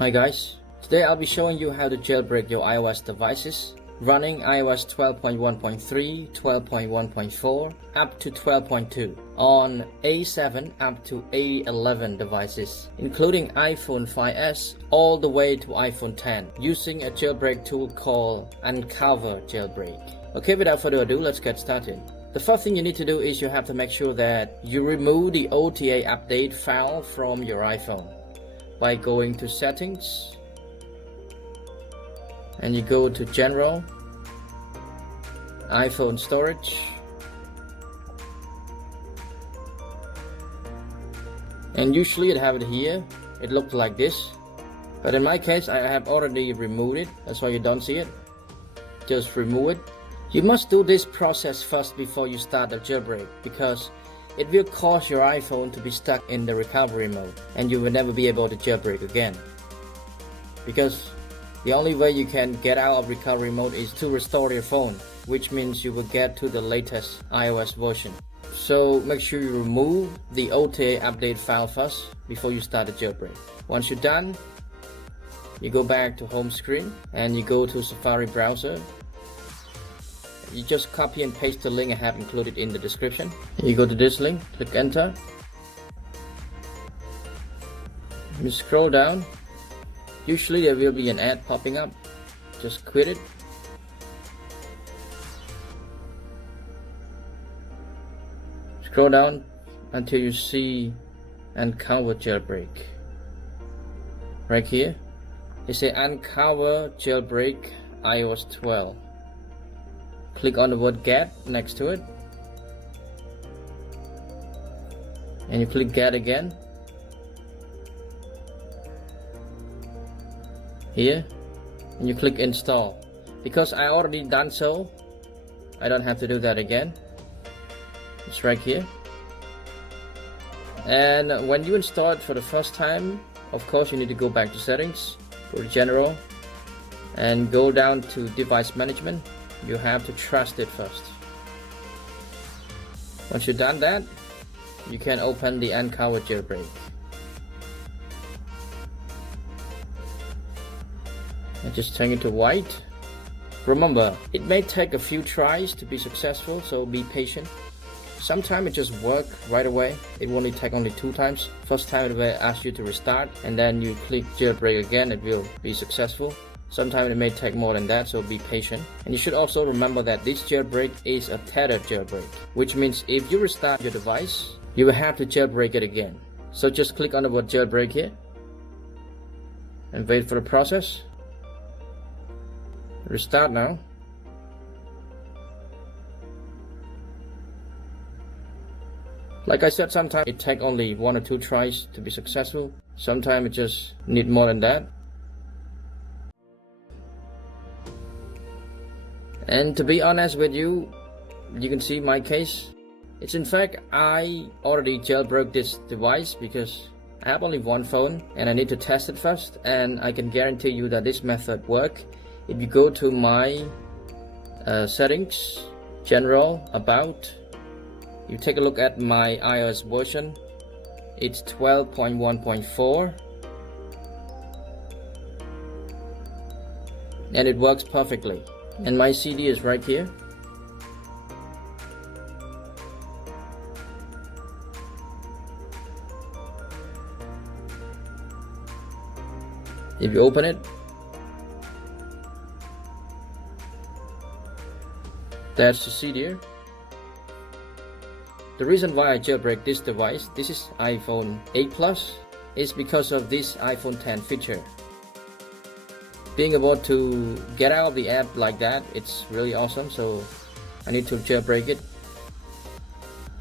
Hi guys, today I'll be showing you how to jailbreak your iOS devices running iOS 12.1.3, 12.1.4 up to 12.2 on A7 up to A11 devices, including iPhone 5s all the way to iPhone 10 using a jailbreak tool called UnCover Jailbreak. Okay, without further ado, let's get started. The first thing you need to do is you have to make sure that you remove the OTA update file from your iPhone by going to Settings and you go to General, iPhone Storage, and usually it have it here. It looks like this, but in my case I have already removed it. That's why you don't see it. Just remove it. You must do this process first before you start the jailbreak, because it will cause your iPhone to be stuck in the recovery mode and you will never be able to jailbreak again, because the only way you can get out of recovery mode is to restore your phone, which means you will get to the latest iOS version. So make sure you remove the OTA update file first before you start the jailbreak. Once you're done, you go back to home screen and you go to Safari browser. You just copy and paste the link I have included in the description. You go to this link, click enter. You scroll down. Usually there will be an ad popping up. Just quit it. Scroll down until you see UnCover Jailbreak. Right here, it says UnCover Jailbreak iOS 12. Click on the word get next to it and you click get again here and you click install. Because I already done so, I don't have to do that again. It's right here. And when you install it for the first time, of course you need to go back to settings, go to general and go down to device management. You have to trust it first. Once you've done that, you can open the UnCover Jailbreak. And just turn it to white. Remember, it may take a few tries to be successful, so be patient. Sometimes it just works right away. It will only take only 2 times. First time it will ask you to restart, and then you click jailbreak again, it will be successful. Sometimes it may take more than that, so be patient. And you should also remember that this jailbreak is a tethered jailbreak, which means if you restart your device, you will have to jailbreak it again. So just click on the word jailbreak here and wait for the process. Restart now. Like I said, sometimes it takes only 1 or 2 tries to be successful. Sometimes it just need more than that. And to be honest with you, you can see my case. It's in fact, I already jailbroke this device because I have only 1 phone and I need to test it first, and I can guarantee you that this method works. If you go to my settings, general, about, you take a look at my iOS version. It's 12.1.4 and it works perfectly. And my CD is right here. If you open it, that's the CD here. The reason why I jailbreak this device, this is iPhone 8 Plus, is because of this iPhone 10 feature. Being able to get out of the app like that, it's really awesome, so I need to jailbreak it.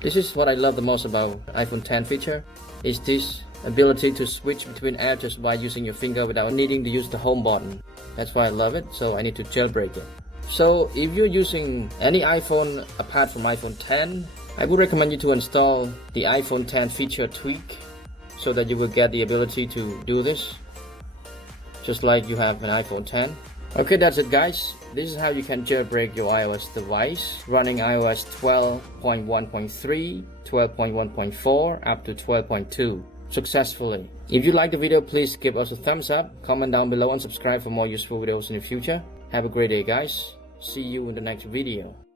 This is what I love the most about iPhone 10 feature, is this ability to switch between apps just by using your finger without needing to use the home button. That's why I love it, so I need to jailbreak it. So if you're using any iPhone apart from iPhone 10, I would recommend you to install the iPhone 10 feature tweak so that you will get the ability to do this, just like you have an iPhone 10. Okay, that's it guys. This is how you can jailbreak your iOS device running iOS 12.1.3, 12.1.4 up to 12.2. successfully. If you like the video, please give us a thumbs up, comment down below and subscribe for more useful videos in the future. Have a great day guys. See you in the next video.